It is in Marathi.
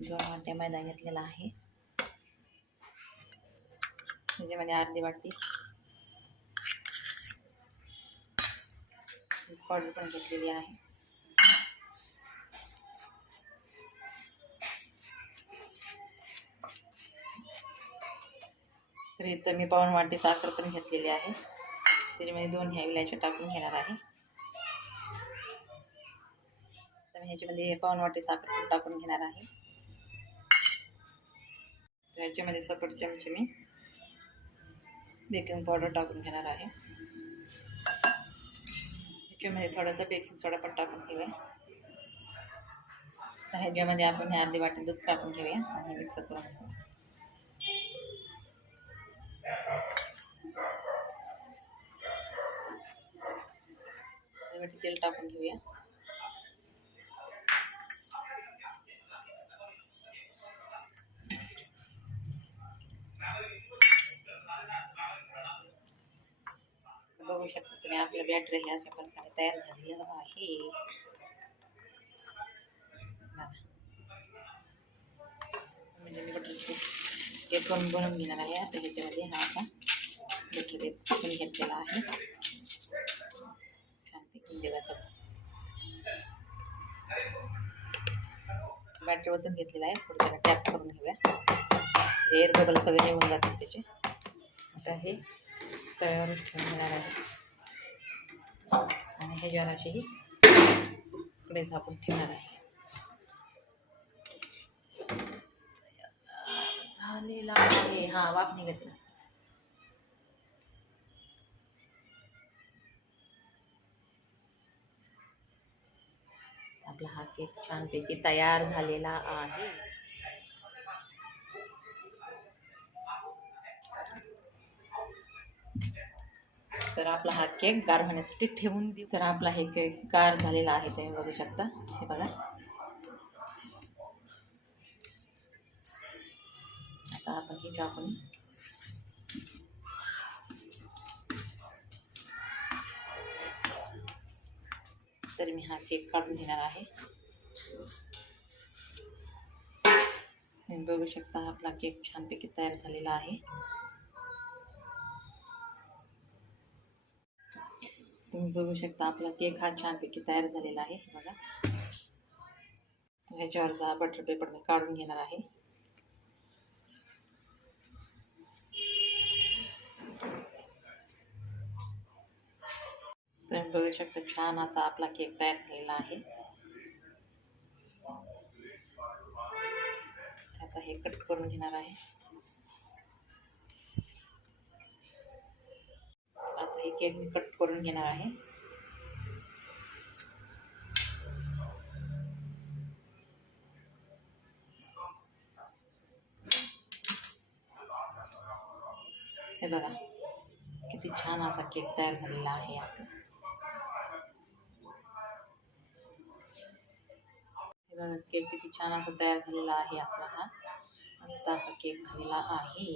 2 वाट्या मैदा घेतलेला आहे. त्याच्यामध्ये अर्धी वाटी पावडर पण घेतलेली आहे. तर इथं मी पाऊण वाटी साखर पण घेतलेली आहे. त्याच्यामध्ये 2 इलायच्या टाकून घेणार आहे. तर मी ह्याच्यामध्ये पाऊण वाटी साखर पण टाकून घेणार आहे. तर ह्याच्यामध्ये सपाट चमचे मी बेकिंग पावडर टाकून घेणार आहे. ह्याच्यामध्ये थोडासा बेकिंग सोडा पण टाकून घेऊया. तर ह्याच्यामध्ये आपण अर्धी वाटी दूध टाकून घेऊया आणि मिक्स करून घेऊया. वाटी तेल टाकून घेऊया. बघू शकता तुम्ही आपलं बॅटर हे अशा प्रकारे तयार झालेलं आहे. म्हणजे मी बटर केक करून बनवून घेणार आहे. आता ह्याच्यामध्ये हा असा बटर केक पण घेतलेला आहे. छानपैकी देवा सगळं बॅटर ओतून घेतलेला आहे. थोडं त्याला टॅप करून घेऊया. एअर बबल सगळे निघून जातील त्याचे. आता हे तव्यावर ठेवून घेणार आहे आणि ह्याच्यावर अशी कडे झाकून ठेवणार आहे. झालेला आहे. हा वाफ निघत नाही. आपला हा केक छानपैकी तयार झालेला आहे. तर आपला हा केक गार होण्यासाठी ठेवून देऊ. तर आपला हे केक गार झालेला आहे. तुम्ही बघू शकता. हे बघा. आता आपण हे टाकून तर मी हा केक काढून घेणार आहे. तुम्ही बघू शकता आपला केक छानपैकी तयार झालेला आहे. तुम्ही बघू शकता आपला केक हा छानपैकी तयार झालेला आहे. बघा. ह्याच्यावरचा बटर पेपर मी काढून घेणार आहे. तुम्ही बघू शकता छान असा आपला केक तयार झालेला आहे. आता हे कट करून घेणार आहे. आता हे केक मी कट करून घेणार आहे. हे बघा किती छान असा केक तयार झालेला आहे. हे बघा केक किती छान असा तयार झालेला आहे. आपला हा मस्त असा केक झालेला आहे.